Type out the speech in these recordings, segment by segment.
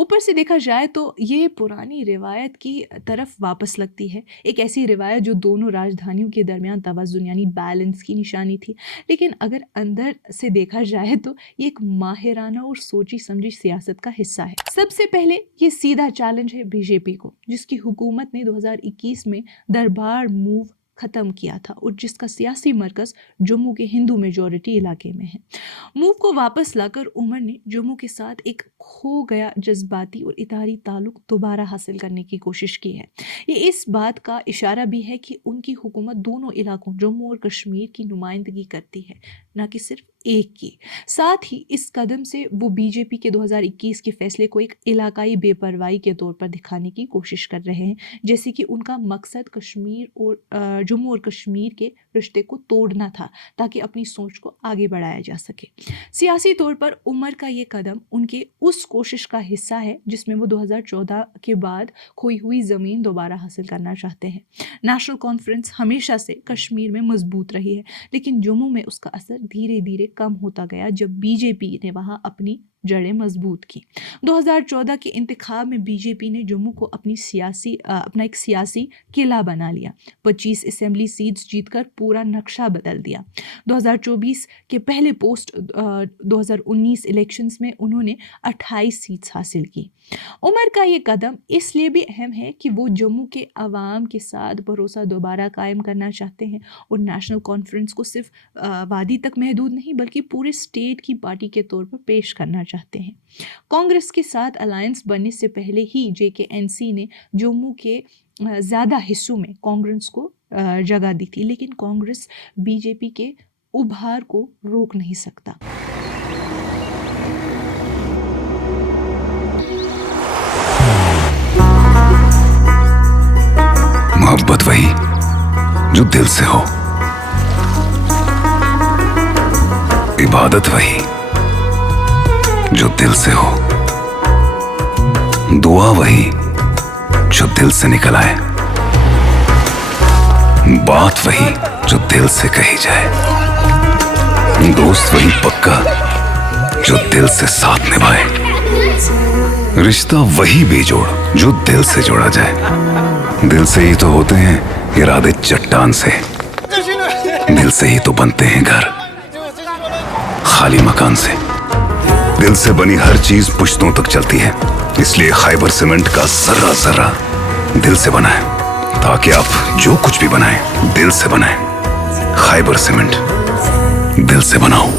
اوپر سے دیکھا جائے تو یہ پرانی روایت کی طرف واپس لگتی ہے، ایک ایسی روایت جو دونوں راجدھانیوں کے درمیان توازن یعنی بیلنس کی نشانی تھی، لیکن اگر اندر سے دیکھا جائے تو یہ ایک ماہرانہ اور سوچی سمجھی سیاست کا حصہ ہے۔ سب سے پہلے یہ سیدھا چیلنج ہے بی جے پی کو، جس کی حکومت نے 2021 میں دربار موو ختم کیا تھا اور جس کا سیاسی مرکز جموں کے ہندو میجورٹی علاقے میں ہے۔ موو کو واپس لا کر عمر نے جموں کے ساتھ ایک کھو گیا جذباتی اور اتحادی تعلق دوبارہ حاصل کرنے کی کوشش کی ہے۔ یہ اس بات کا اشارہ بھی ہے کہ ان کی حکومت دونوں علاقوں جموں اور کشمیر کی نمائندگی کرتی ہے، نہ کہ صرف ایک کی۔ ساتھ ہی اس قدم سے وہ بی جے پی کے 2021 کے فیصلے کو ایک علاقائی بے پرواہی کے طور پر دکھانے کی کوشش کر رہے ہیں، جیسے کہ ان کا مقصد کشمیر اور جموں اور کشمیر کے رشتے کو توڑنا تھا تاکہ اپنی سوچ کو آگے بڑھایا جا سکے۔ سیاسی طور پر عمر کا یہ قدم ان کے اس کوشش کا حصہ ہے جس میں وہ 2014 کے بعد کھوئی ہوئی زمین دوبارہ حاصل کرنا چاہتے ہیں۔ نیشنل کانفرنس ہمیشہ سے کشمیر میں مضبوط رہی ہے، لیکن جموں میں اس کا اثر دھیرے دھیرے کم ہوتا گیا جب بی جے پی نے وہاں اپنی جڑیں مضبوط کی۔ 2014 کے انتخاب میں بی جے پی نے جموں کو اپنا ایک سیاسی قلعہ بنا لیا، 25 اسمبلی سیٹس جیت کر پورا نقشہ بدل دیا۔ 2024 کے پہلے پوسٹ 2019 الیکشنز میں انہوں نے 28 سیٹس حاصل کی۔ عمر کا یہ قدم اس لیے بھی اہم ہے کہ وہ جموں کے عوام کے ساتھ بھروسہ دوبارہ قائم کرنا چاہتے ہیں اور نیشنل کانفرنس کو صرف وادی تک محدود نہیں بلکہ پورے اسٹیٹ کی پارٹی کے طور پر پیش کرنا چاہتے ہیں۔ کانگریس کے ساتھ الائنس بننے سے پہلے ہی جے کے این سی نے جموں کے زیادہ حصوں میں کانگریس کو جگہ دی تھی، لیکن کانگریس بی جے پی کے ابھار کو روک نہیں سکتا۔ محبت وہی جو دل سے ہو، عبادت وہی جو دل سے ہو، دعا وہی جو دل سے نکل آئے، بات وہی جو دل سے کہی جائے، دوست وہی پکا جو دل سے ساتھ نبھائے، رشتہ وہی بے جوڑ جو دل سے جوڑا جائے۔ دل سے ہی تو ہوتے ہیں ارادے چٹان سے، دل سے ہی تو بنتے ہیں گھر خالی مکان سے۔ دل سے بنی ہر چیز پشتوں تک چلتی ہے، اس لیے خیبر سیمنٹ کا ذرہ ذرہ دل سے بنا ہے، تاکہ آپ جو کچھ بھی بنائیں دل سے بنائیں۔ خیبر سیمنٹ، دل سے بناؤ۔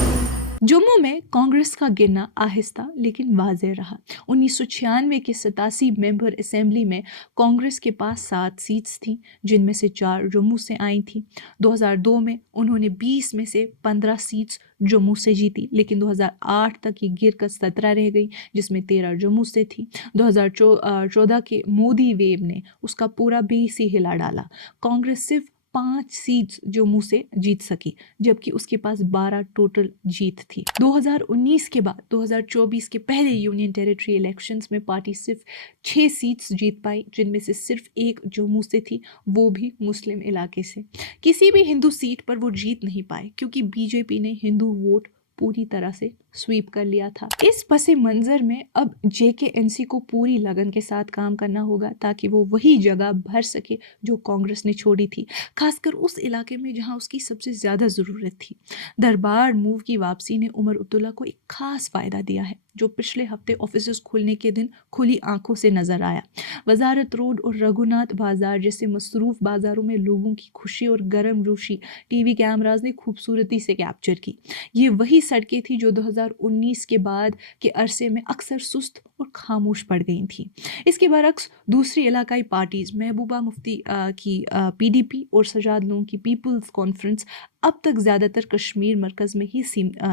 جموں میں کانگریس کا گرنا آہستہ لیکن واضح رہا۔ 1996 کے 87 ممبر اسمبلی میں کانگریس کے پاس 7 سیٹس تھیں، جن میں سے 4 جموں سے آئی تھیں۔ 2002 میں انہوں نے 20 میں سے 15 سیٹس جموں سے جیتی، لیکن 2008 تک یہ گر کر 17 رہ گئی، جس میں 13 جموں سے تھی۔ 2014 کے مودی ویو نے اس کا پورا بیس ہی ہلا ڈالا۔ کانگریس صرف 5 سیٹس جموں سے جیت سکی، جبکہ اس کے پاس 12 ٹوٹل جیت تھی۔ 2019 کے بعد 2024 کے پہلے یونین ٹیریٹری الیکشنز میں پارٹی صرف 6 سیٹس جیت پائی، جن میں سے صرف 1 جموں سے تھی، وہ بھی مسلم علاقے سے۔ کسی بھی ہندو سیٹ پر وہ جیت نہیں پائے کیونکہ بی جے پی نے ہندو ووٹ پوری طرح سے سویپ کر لیا تھا۔ اس پس منظر میں اب جے کے این سی کو پوری لگن کے ساتھ کام کرنا ہوگا تاکہ وہ وہی جگہ بھر سکے جو کانگریس نے چھوڑی تھی، خاص کر اس علاقے میں جہاں اس کی سب سے زیادہ ضرورت تھی۔ دربار موو کی واپسی نے عمر عبداللہ کو ایک خاص فائدہ دیا ہے جو پچھلے ہفتے آفیسز کھلنے کے دن کھلی آنکھوں سے نظر آیا۔ وزارت روڈ اور رگھوناتھ بازار جیسے مصروف بازاروں میں لوگوں کی خوشی اور گرم جوشی ٹی وی کیمراز نے خوبصورتی سے کیپچر کی۔ یہ وہی سڑکیں تھیں جو 2019 کے بعد کے عرصے میں اکثر سست اور خاموش پڑ گئی تھیں۔ اس کے برعکس دوسری علاقائی پارٹیز محبوبہ مفتی کی پی ڈی پی اور سجاد لون کی پیپلز کانفرنس اب تک زیادہ تر کشمیر مرکز میں ہی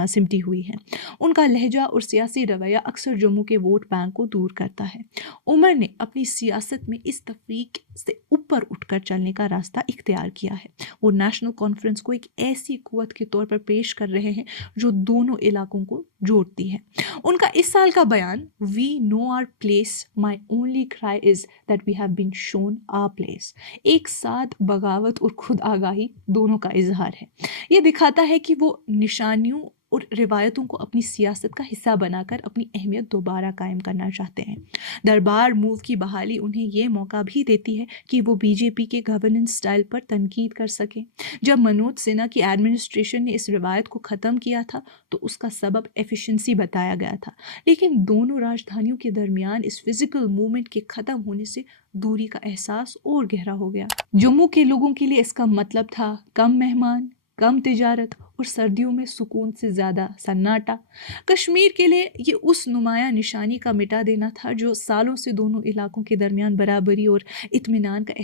سمٹی ہوئی ہیں۔ ان کا لہجہ اور سیاسی رویہ اکثر جموں کے ووٹ بینک کو دور کرتا ہے۔ عمر نے اپنی سیاست میں اس تفریق سے اوپر اٹھ کر چلنے کا راستہ اختیار کیا ہے۔ وہ نیشنل کانفرنس کو ایک ایسی قوت کے طور پر پیش کر رہے ہیں جو دونوں علاقوں کو جوڑتی ہے۔ ان کا اس سال کا بیان "We know our place, my only cry is that we have been shown our place" ایک ساتھ بغاوت اور خود آگاہی دونوں کا اظہار ہے۔ یہ دکھاتا ہے کہ وہ نشانیوں اور روایتوں کو اپنی سیاست کا حصہ بنا کر اپنی اہمیت دوبارہ قائم کرنا چاہتے ہیں۔ دربار موو کی بحالی انہیں یہ موقع بھی دیتی ہے کہ وہ بی جے پی کے گورننس سٹائل پر تنقید کر سکیں۔ جب منوج سنہا کی ایڈمنسٹریشن نے اس روایت کو ختم کیا تھا تو اس کا سبب ایفیشنسی بتایا گیا تھا، لیکن دونوں راجدھانیوں کے درمیان اس فزیکل موومنٹ کے ختم ہونے سے دوری کا احساس اور گہرا ہو گیا۔ جموں کے لوگوں کے لیے اس کا مطلب تھا کم مہمان، کم تجارت اور سردیوں میں سکون سے زیادہ سناٹا۔ کشمیر کے لیے یہ اس نمایاں نشانی کا مٹا دینا تھا جو سالوں سے دونوں علاقوں کے درمیان برابری اور اطمینان کا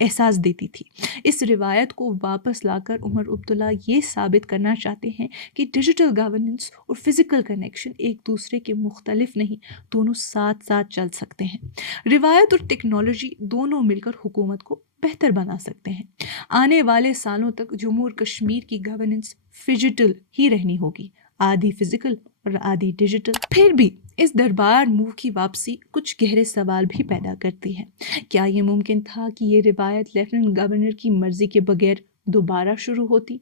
احساس دیتی تھی۔ اس روایت کو واپس لا کر عمر عبداللہ یہ ثابت کرنا چاہتے ہیں کہ ڈیجیٹل گورننس اور فزیکل کنیکشن ایک دوسرے کے مختلف نہیں، دونوں ساتھ ساتھ چل سکتے ہیں۔ روایت اور ٹیکنالوجی دونوں مل کر حکومت کو بہتر بنا سکتے ہیں۔ آنے والے سالوں تک جموں اور کشمیر کی گورننس فیجیٹل ہی رہنی ہوگی، آدھی فزیکل اور آدھی ڈیجیٹل۔ پھر بھی اس دربار موو کی واپسی کچھ گہرے سوال بھی پیدا کرتی ہے۔ کیا یہ ممکن تھا کہ یہ روایت لیفٹیننٹ گورنر کی مرضی کے بغیر دوبارہ شروع ہوتی؟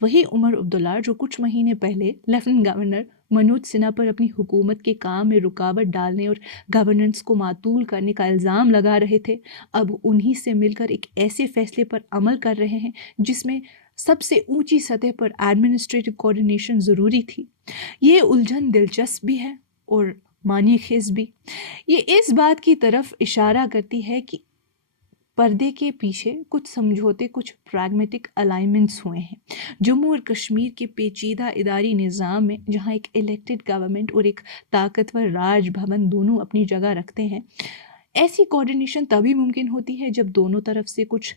وہی عمر عبداللہ جو کچھ مہینے پہلے لیفٹیننٹ گورنر منوج سنہا پر اپنی حکومت کے کام میں رکاوٹ ڈالنے اور گورننس کو معطول کرنے کا الزام لگا رہے تھے، اب انہی سے مل کر ایک ایسے فیصلے پر عمل کر رہے ہیں جس میں سب سے اونچی سطح پر ایڈمنسٹریٹو کوآرڈینیشن ضروری تھی۔ یہ الجھن دلچسپ بھی ہے اور معنی خیز بھی۔ یہ اس بات کی طرف اشارہ کرتی ہے کہ پردے کے پیچھے کچھ سمجھوتے، کچھ پریگمیٹک الائنمنٹس ہوئے ہیں۔ جموں اور کشمیر کے پیچیدہ اداری نظام میں جہاں ایک الیکٹڈ گورنمنٹ اور ایک طاقتور راج بھون دونوں اپنی جگہ رکھتے ہیں، ایسی کوآرڈینیشن تبھی ممکن ہوتی ہے جب دونوں طرف سے کچھ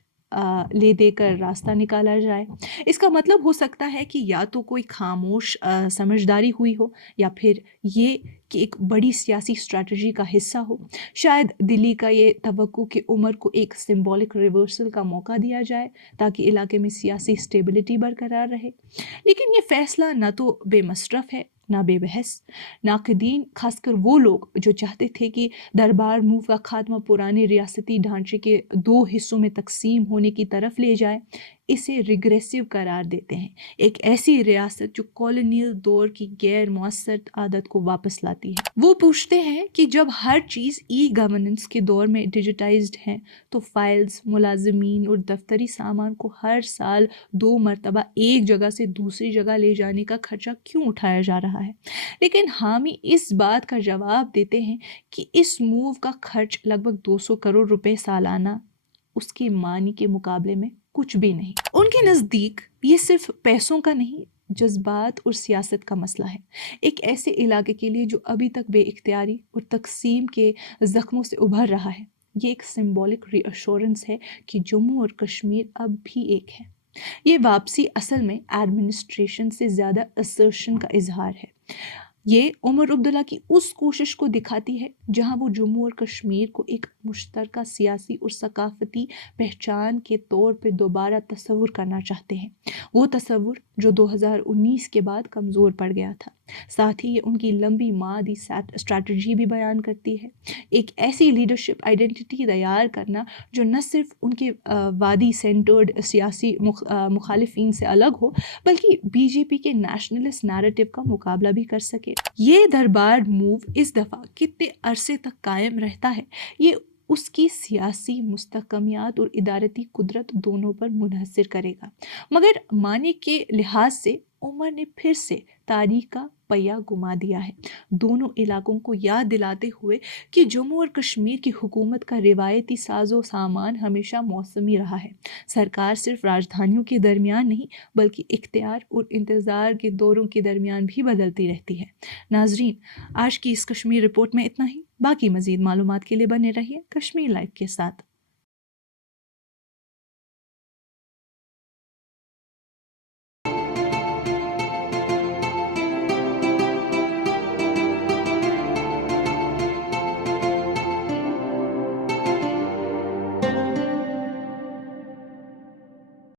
لے دے کر راستہ نکالا جائے۔ اس کا مطلب ہو سکتا ہے کہ یا تو کوئی خاموش سمجھداری ہوئی ہو، یا پھر یہ کہ ایک بڑی سیاسی اسٹریٹجی کا حصہ ہو۔ شاید دلی کا یہ توقع کہ عمر کو ایک سمبولک ریورسل کا موقع دیا جائے تاکہ علاقے میں سیاسی اسٹیبلٹی برقرار رہے۔ لیکن یہ فیصلہ نہ تو بے مصرف ہے نہ بے بحث۔ ناقدین، خاص کر وہ لوگ جو چاہتے تھے کہ دربار موو کا خاتمہ پرانے ریاستی ڈھانچے کے دو حصوں میں تقسیم ہونے کی طرف لے جائے، اسے ریگریسو قرار دیتے ہیں، ایک ایسی ریاست جو کالونیل دور کی غیر مؤثر عادت کو واپس لاتی ہے۔ وہ پوچھتے ہیں کہ جب ہر چیز ای گورننس کے دور میں ڈیجیٹائزڈ ہے تو فائلز، ملازمین اور دفتری سامان کو ہر سال 2 مرتبہ ایک جگہ سے دوسری جگہ لے جانے کا خرچہ کیوں اٹھایا جا رہا ہے؟ لیکن حامی اس بات کا جواب دیتے ہیں کہ اس موو کا خرچ لگ بھگ 200 کروڑ روپے سالانہ اس کے معنی کے مقابلے میں کچھ بھی نہیں۔ ان کے نزدیک یہ صرف پیسوں کا نہیں، جذبات اور سیاست کا مسئلہ ہے۔ ایک ایسے علاقے کے لیے جو ابھی تک بے اختیاری اور تقسیم کے زخموں سے ابھر رہا ہے، یہ ایک سمبولک ری ایشورنس ہے کہ جموں اور کشمیر اب بھی ایک ہے۔ یہ واپسی اصل میں ایڈمنسٹریشن سے زیادہ اسرشن کا اظہار ہے۔ یہ عمر عبداللہ کی اس کوشش کو دکھاتی ہے جہاں وہ جموں اور کشمیر کو ایک مشترکہ سیاسی اور ثقافتی پہچان کے طور پہ دوبارہ تصور کرنا چاہتے ہیں، وہ تصور جو 2019 کے بعد کمزور پڑ گیا تھا۔ ساتھ ہی یہ ان کی لمبی مادی اسٹریٹجی بھی بیان کرتی ہے، ایک ایسی لیڈرشپ آئیڈینٹی تیار کرنا جو نہ صرف ان کے وادی سینٹرڈ سیاسی مخالفین سے الگ ہو بلکہ بی جے پی کے نیشنلسٹ نیریٹو کا مقابلہ بھی کر سکے۔ یہ دربار موو اس دفعہ کتنے عرصے تک قائم رہتا ہے، یہ اس کی سیاسی مستحکمیت اور ادارتی قدرت دونوں پر منحصر کرے گا، مگر معنی کے لحاظ سے عمر نے پھر سے تاریخ کا پہیہ گما دیا ہے، دونوں علاقوں کو یاد دلاتے ہوئے کہ جموں اور کشمیر کی حکومت کا روایتی ساز و سامان ہمیشہ موسمی رہا ہے۔ سرکار صرف راجدھانیوں کے درمیان نہیں بلکہ اختیار اور انتظار کے دوروں کے درمیان بھی بدلتی رہتی ہے۔ ناظرین، آج کی اس کشمیر رپورٹ میں اتنا ہی، باقی مزید معلومات کے لیے بنے رہیے کشمیر لائیو کے ساتھ۔